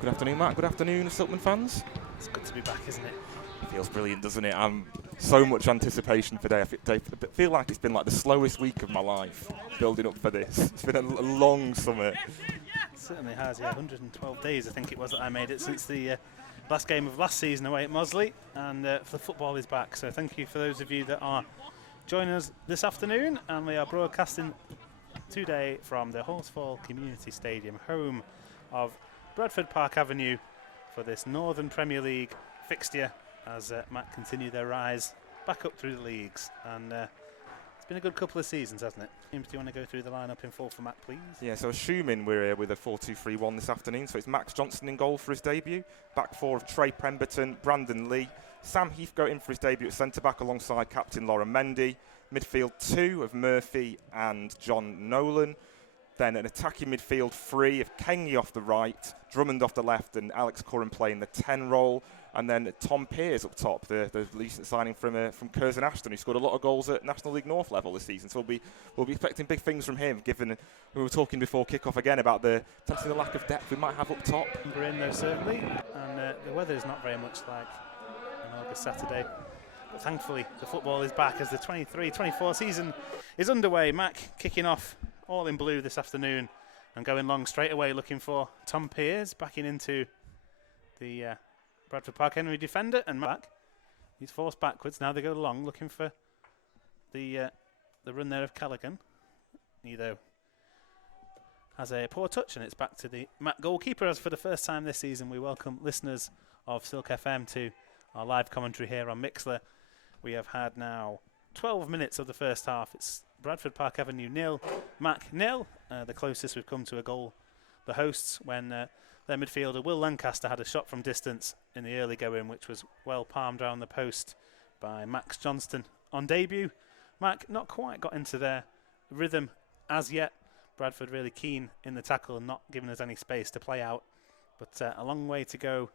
Good afternoon, Matt. Good afternoon, Silkmen fans. It's good to be back, isn't it? It feels brilliant, doesn't it? So much anticipation for today. I feel like it's been like the slowest week of my life building up for this. It's been a long summer. It certainly has, yeah. 112 days, I think it was, that I made it since the last game of last season away at Mosley, and the football is back. So thank you for those of you that are joining us this afternoon, and we are broadcasting today from the Horsfall Community Stadium, home of Bradford Park Avenue, for this Northern Premier League fixture as Mac continue their rise back up through the leagues. And it's been a good couple of seasons, hasn't it? James, do you want to go through the lineup in full for Mac, please? Yeah, so assuming we're here with a 4-2-3-1 this afternoon, so it's Max Johnston in goal for his debut, back four of Trey Pemberton, Brandon Lee, Sam Heathcote in for his debut at centre-back alongside captain Lauren Mendy, midfield two of Murphy and John Nolan, then an attacking midfield three of Kengy off the right, Drummond off the left, and Alex Curran playing the 10 role. And then Tom Pearce up top, the recent signing from Curzon Ashton, who scored a lot of goals at National League North level this season. So we'll be expecting big things from him, given we were talking before kick-off again about potentially the lack of depth we might have up top. We're in there, certainly. And the weather is not very much like an August Saturday. But thankfully, the football is back as the 23-24 season is underway. Mac kicking off all in blue this afternoon and going long straight away, looking for Tom Pearce backing into the Bradford Park Henry defender, and back. He's forced backwards. Now they go long, looking for the run there of Callaghan. He, though, has a poor touch, and it's back to the Mac goalkeeper. As for the first time this season, we welcome listeners of Silk FM to our live commentary here on Mixler. We have had now 12 minutes of the first half. It's Bradford Park Avenue 0, Mac 0. The closest we've come to a goal, the hosts, when their midfielder Will Lancaster had a shot from distance in the early going, which was well palmed around the post by Max Johnston on debut. Mac not quite got into their rhythm as yet. Bradford really keen in the tackle and not giving us any space to play out. But a long way to go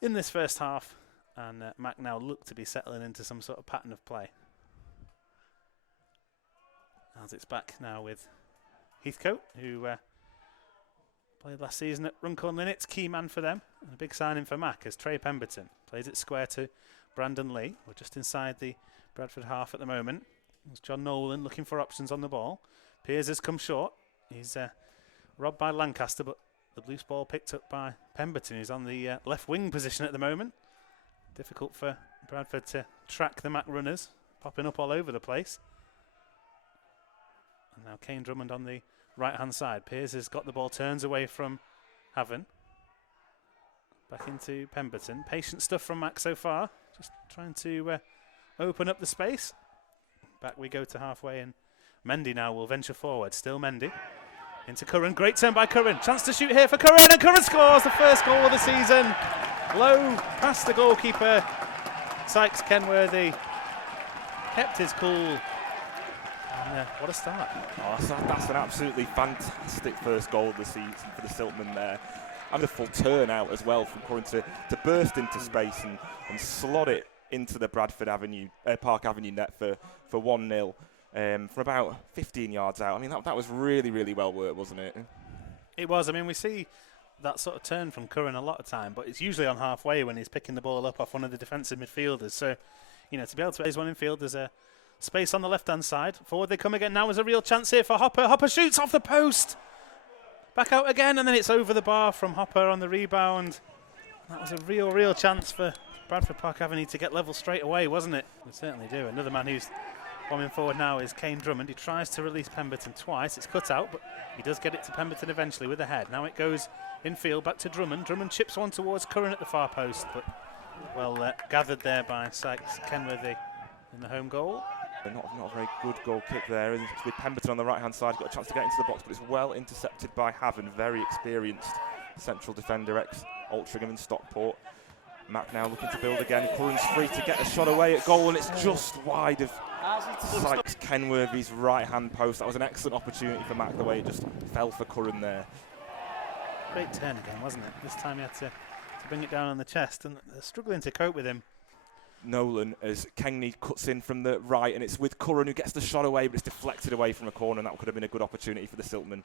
in this first half, and Mac now look to be settling into some sort of pattern of play. As it's back now with Heathcote, who played last season at Runcorn Linnets, key man for them. And a big signing for Mac as Trey Pemberton plays it square to Brandon Lee. We're just inside the Bradford half at the moment. There's John Nolan looking for options on the ball. Pearce has come short. He's robbed by Lancaster, but the loose ball picked up by Pemberton, who's on the left wing position at the moment. Difficult for Bradford to track the Mac runners, popping up all over the place. And now Kane Drummond on the right-hand side. Pearce has got the ball, turns away from Haven. Back into Pemberton. Patient stuff from Mac so far. Just trying to open up the space. Back we go to halfway, and Mendy now will venture forward. Still Mendy. Into Curran. Great turn by Curran. Chance to shoot here for Curran, and Curran scores the first goal of the season. Low past the goalkeeper. Sykes Kenworthy kept his cool. And what a start. Oh, that's an absolutely fantastic first goal of the season for the Silkmen there. And a full turnout as well from Curran to burst into space and slot it into the Bradford Park Avenue net for 1-0 from about 15 yards out. I mean, that was really, really well worked, wasn't it? It was. I mean, we see that sort of turn from Curran a lot of time, but it's usually on halfway when he's picking the ball up off one of the defensive midfielders. So, to be able to raise one in field, there's a space on the left-hand side. Forward they come again. Now is a real chance here for Hopper. Hopper shoots off the post. Back out again, and then it's over the bar from Hopper on the rebound. That was a real chance for Bradford Park Avenue to get level straight away, wasn't it? We certainly do. Another man who's bombing forward now is Kane Drummond. He tries to release Pemberton twice. It's cut out, but he does get it to Pemberton eventually with a head. Now it goes infield back to Drummond. Drummond chips one towards Curran at the far post, but well gathered there by Sykes Kenworthy in the home goal. Not a very good goal kick there. With Pemberton on the right-hand side, got a chance to get into the box, but it's well intercepted by Haven, very experienced central defender, ex-Altrincham and Stockport. Mac now looking to build again. Curran's free to get a shot away at goal, and it's just wide of Sykes Kenworthy's right-hand post. That was an excellent opportunity for Mac, the way it just fell for Curran there. Great turn again, wasn't it? This time he had to bring it down on the chest, and they're struggling to cope with him. Nolan as Kenny cuts in from the right, and it's with Curran who gets the shot away, but it's deflected away from a corner, and that could have been a good opportunity for the Silkmen.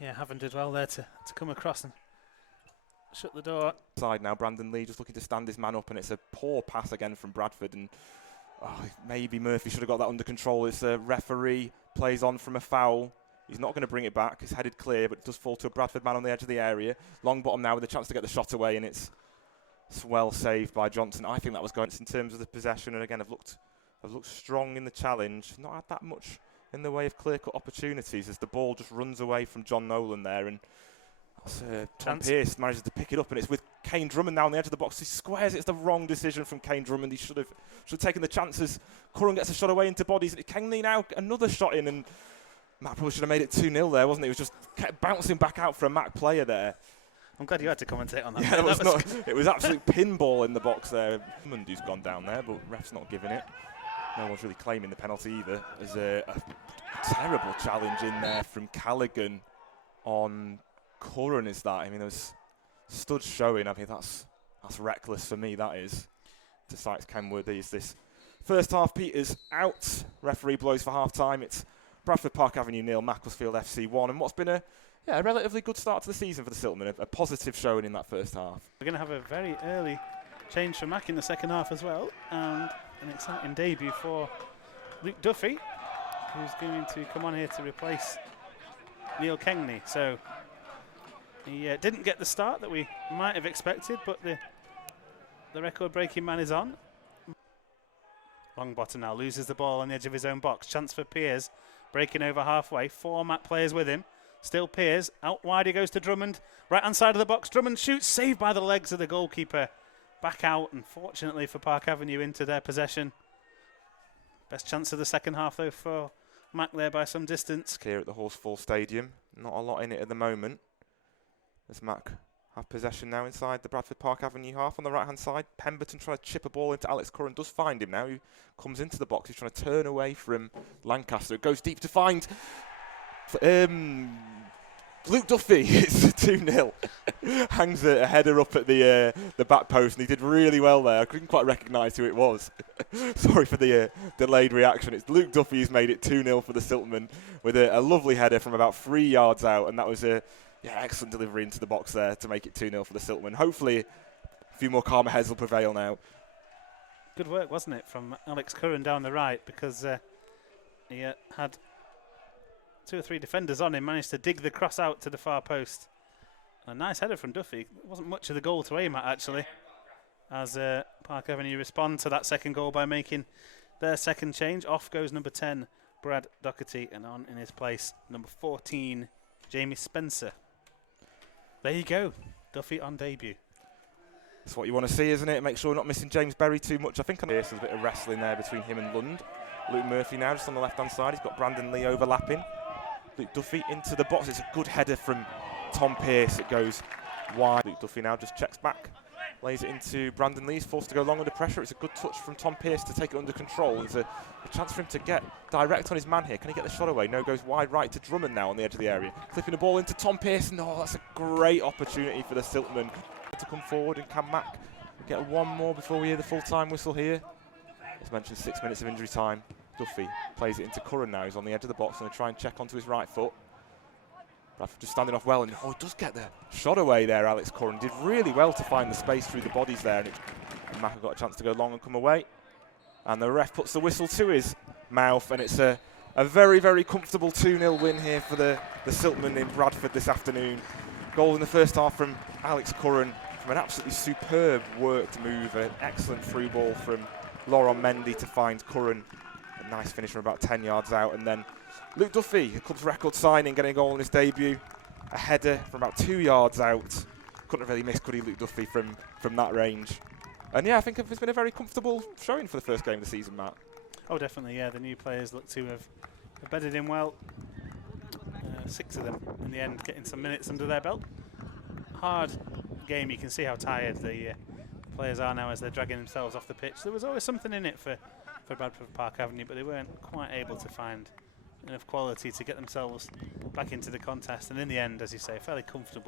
Yeah, Haven did well there to come across and shut the door. Side now, Brandon Lee just looking to stand his man up, and it's a poor pass again from Bradford, and maybe Murphy should have got that under control. It's a referee plays on from a foul. He's not going to bring it back. It's headed clear, but it does fall to a Bradford man on the edge of the area. Long bottom now with a chance to get the shot away, and it's well saved by Johnson. I think that was going in terms of the possession, and again, have looked strong in the challenge. Not had that much in the way of clear-cut opportunities as the ball just runs away from John Nolan there, and Tom Pearce manages to pick it up, and it's with Kane Drummond now on the edge of the box. He squares it. It's the wrong decision from Kane Drummond. He should have taken the chances. Curran gets a shot away into bodies. Kengley now another shot in, and Matt probably should have made it 2-0 there, wasn't it? He was just kept bouncing back out for a Mac player there. I'm glad you had to commentate on that. Yeah, it was absolute pinball in the box there. Mundu's gone down there, but ref's not giving it. No one's really claiming the penalty either. There's a terrible challenge in there from Callaghan on Curran, is that? I mean, there's studs showing. I mean, that's reckless for me, that is. To Sykes Kenworthy is this. First half, Peters out. Referee blows for half-time. It's Bradford Park Avenue 0, Macclesfield FC 1. And what's been a relatively good start to the season for the Silkmen. A positive showing in that first half. We're going to have a very early change for Mac in the second half as well. And an exciting debut for Luke Duffy, who's going to come on here to replace Neil Kengley. So he didn't get the start that we might have expected, but the record-breaking man is on. Longbottom now loses the ball on the edge of his own box. Chance for Piers, breaking over halfway. 4 Mac players with him. Still Piers. Out wide he goes to Drummond. Right-hand side of the box. Drummond shoots, saved by the legs of the goalkeeper. Back out, and fortunately for Park Avenue, into their possession. Best chance of the second half, though, for Mac there by some distance. Clear at the Horsefall Stadium. Not a lot in it at the moment. As Mac have possession now inside the Bradford Park Avenue half on the right-hand side. Pemberton trying to chip a ball into Alex Curran. Does find him now. He comes into the box. He's trying to turn away from Lancaster. It goes deep to find Luke Duffy. It's 2-0. Hangs a header up at the back post, and he did really well there. I couldn't quite recognise who it was. Sorry for the delayed reaction. It's Luke Duffy who's made it 2-0 for the Silkmen with a lovely header from about 3 yards out, and that was excellent delivery into the box there to make it 2-0 for the Silkmen. Hopefully a few more calmer heads will prevail now. Good work, wasn't it, from Alex Curran down the right, because he had 2 or 3 defenders on him, managed to dig the cross out to the far post. A nice header from Duffy. It wasn't much of the goal to aim at, actually, as Park Avenue respond to that second goal by making their second change. Off goes number 10, Brad Doherty, and on in his place, number 14, Jamie Spencer. There you go, Duffy on debut. That's what you want to see, isn't it? Make sure we're not missing James Berry too much. I think there's a bit of wrestling there between him and Lund. Luke Murphy now just on the left-hand side. He's got Brandon Lee overlapping. Luke Duffy into the box. It's a good header from Tom Pearce. It goes wide. Luke Duffy now just checks back. Lays it into Brandon Lee. He's forced to go long under pressure. It's a good touch from Tom Pearce to take it under control. There's a chance for him to get direct on his man here. Can he get the shot away? No, goes wide right to Drummond now on the edge of the area. Clipping the ball into Tom Pearce. No, that's a great opportunity for the Silkmen to come forward. And can Mac get one more before we hear the full-time whistle here? As mentioned, 6 minutes of injury time. Duffy plays it into Curran now. He's on the edge of the box. Going to try and check onto his right foot. Bradford just standing off well, and does get the shot away there. Alex Curran did really well to find the space through the bodies there, and Mac got a chance to go long and come away. And the ref puts the whistle to his mouth, and it's a very, very comfortable 2-0 win here for the Silkmen in Bradford this afternoon. Goal in the first half from Alex Curran from an absolutely superb worked move, an excellent through ball from Laurent Mendy to find Curran. A nice finish from about 10 yards out, and then Luke Duffy, a club's record signing, getting a goal in his debut. A header from about 2 yards out. Couldn't have really missed, could he, Luke Duffy, from that range. And yeah, I think it's been a very comfortable showing for the first game of the season, Matt. Oh, definitely, yeah. The new players look to have bedded in well. 6 of them, in the end, getting some minutes under their belt. Hard game. You can see how tired the players are now as they're dragging themselves off the pitch. There was always something in it for Bradford Park Avenue, but they weren't quite able to find enough quality to get themselves back into the contest. And in the end, as you say, fairly comfortable